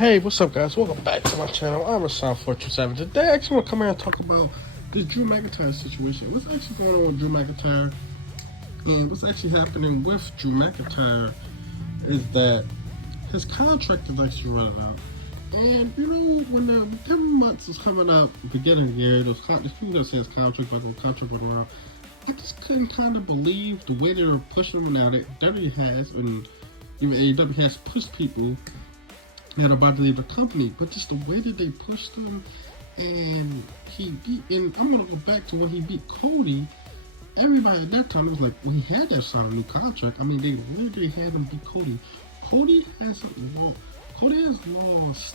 Hey, what's up, guys? Welcome back to my channel. I'm Rashawn427. Today, I actually want to come here and talk about this Drew McIntyre situation. What's actually going on with Drew McIntyre, and what's actually happening with Drew McIntyre is that his contract is actually running out. And you know, when the 10 months is coming up, beginning of the year, there's people that say his contract running out. I just couldn't kind of believe the way they were pushing him now. That WWE has, and even AEW has pushed people that are about to leave the company, but just the way that they pushed him, and he beat, and I'm gonna go back to when he beat Cody. Everybody at that time was like, well, he had that sign a new contract. I mean, they literally had him beat Cody. Cody has lost.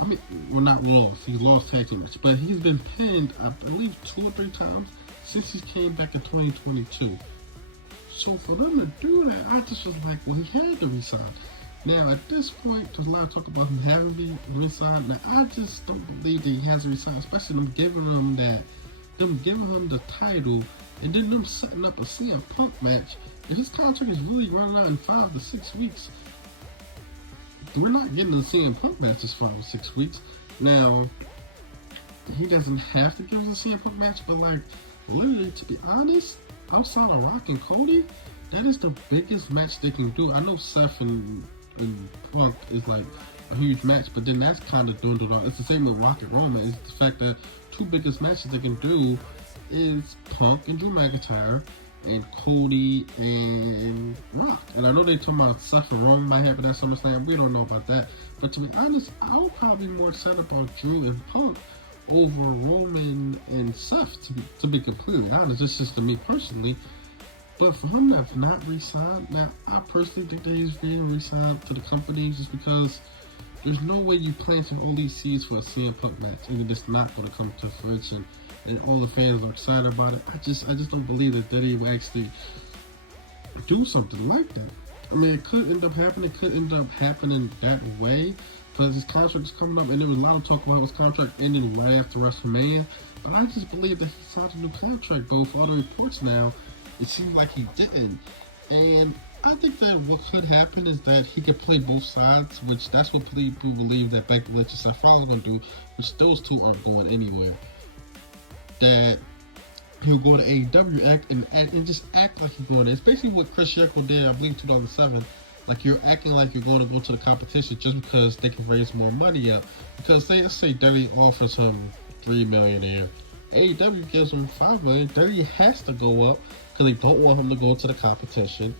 I mean, well, not lost. He's lost tag team match, but he's been pinned, I believe, 2 or 3 times since he came back in 2022. So for them to do that, I just was like, well, he had to resign. Now, at this point, there's a lot of talk about him having to resign. Now, I just don't believe that he has to resign, especially them giving him the title, and then them setting up a CM Punk match. And his contract is really running out in 5 to 6 weeks. We're not getting the CM Punk match this 5 or 6 weeks. Now, he doesn't have to give us a CM Punk match, but like, literally, to be honest, outside of Rock and Cody, that is the biggest match they can do. I know Seth and Punk is like a huge match, but then that's kind of dwindled out. It's the same with Rock and Roman. It's the fact that 2 biggest matches they can do is Punk and Drew McIntyre, and Cody and Rock. And I know they're talking about Seth and Roman might happen at SummerSlam. We don't know about that. But to be honest, I would probably be more excited about Drew and Punk over Roman and Seth, to be completely honest. This is just to me personally. But for him to have not re-signed, now I personally think that he's being re-signed to the company just because there's no way you planted all these seeds for a CM Punk match and then it's not going to come to fruition and all the fans are excited about it. I just don't believe that he will actually do something like that. I mean, it could end up happening. It could end up happening that way because his contract is coming up, and there was a lot of talk about his contract ending right after WrestleMania. But I just believe that he signed a new contract. But with all the reports now, it seems like he didn't. And I think that what could happen is that he could play both sides, which that's what people believe that Becky Lynch and Seth Rollins are going to do, which those two aren't going anywhere. That he'll go to AEW and just act like he's going there. It's basically what Chris Jericho did, I believe, 2007. Like, you're acting like you're going to go to the competition just because they can raise more money up. Because let's say WWE offers him $3 million a year. AEW gives him $5 million. WWE has to go up because they don't want him to go to the competition.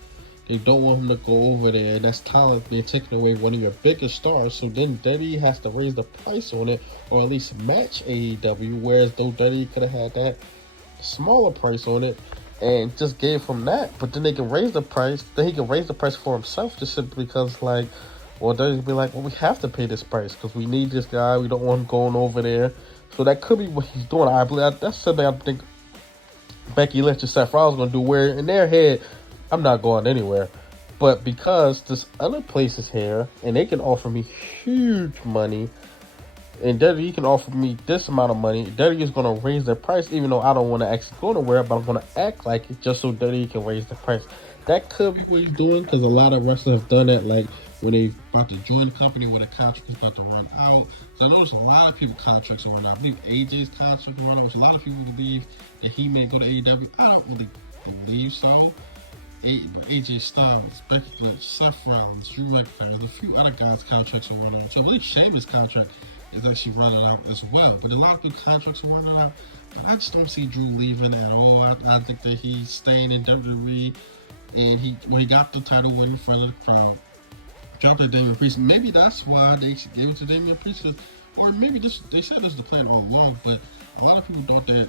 They don't want him to go over there, and that's talent being taken away one of your biggest stars. So then WWE has to raise the price on it, or at least match AEW. Whereas though WWE could have had that smaller price on it and just gave him that, but then they can raise the price. Then he can raise the price for himself just simply because, like, well, WWE be like, well, we have to pay this price because we need this guy. We don't want him going over there. So that could be what he's doing. I believe that's something I think Becky Lynch and Seth Rollins going to do, where in their head, I'm not going anywhere. But because this other place is here and they can offer me huge money, and WWE can offer me this amount of money, WWE is going to raise their price, even though I don't want to actually go nowhere, but I'm going to act like it just so WWE can raise the price. That could be what he's doing, because a lot of wrestlers have done that, like when they about to join the company where the contract is about to run out. So I noticed a lot of people contracts are running out. I believe AJ's contract is running out, which a lot of people believe that he may go to AEW. I don't really believe so. AJ Styles, Becky Lynch, Seth Rollins, Drew McIntyre, there's a few other guys' contracts are running out. So I believe Sheamus' contract is actually running out as well. But a lot of people's contracts are running out. But I just don't see Drew leaving at all. I think that he's staying in WWE. And he got the title win in front of the crowd. Dropped at Damian Priest. Maybe that's why they gave it to Damian Priest. Or maybe they said this was the plan all along. But a lot of people thought that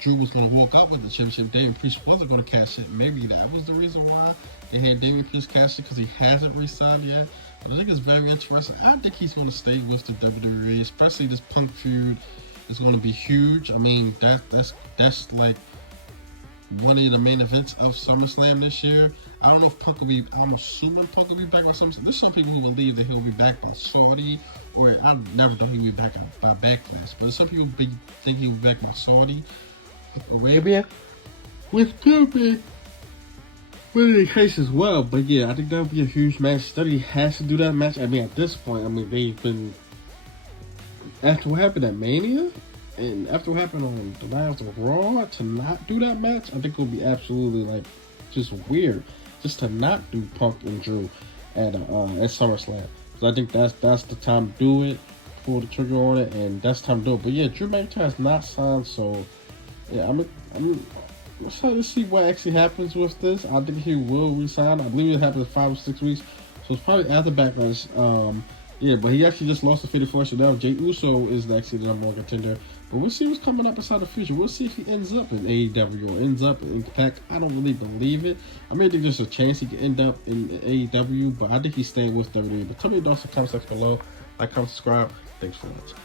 Drew was going to walk out with the championship. Damian Priest wasn't going to cash it. Maybe that was the reason why they had Damian Priest cash it, because he hasn't re-signed yet. But I think it's very interesting. I think he's going to stay with the WWE, especially this Punk feud is going to be huge. I mean, that's like one of the main events of SummerSlam this year. I don't know if Punk will be, I'm assuming Punk will be back by SummerSlam. There's some people who believe that he'll be back by Saudi, or I never thought he'll be back by Backlash. But some people think he'll be back by Saudi Arabia, which could be winning the case as well. But yeah, I think that would be a huge match. Study has to do that match. I mean, at this point, I mean, they've been, after what happened at Mania and after what happened on the last of Raw, to not do that match, I think it would be absolutely like just weird, just to not do Punk and Drew at SummerSlam. Because I think that's the time to do it, pull the trigger on it, and that's the time to do it. But yeah, Drew McIntyre's not signed, so yeah, let's see what actually happens with this. I think he will resign. I believe it happens in 5 or 6 weeks, so it's probably after Backlash. Yeah, but he actually just lost the 51st, so now Jey Uso is actually the number 1 contender. But we'll see what's coming up inside the future. We'll see if he ends up in AEW or ends up in Impact. I don't really believe it. I mean, I think there's a chance he could end up in AEW, but I think he's staying with WWE. But tell me your thoughts in the comment section below. Like, comment, subscribe. Thanks for watching.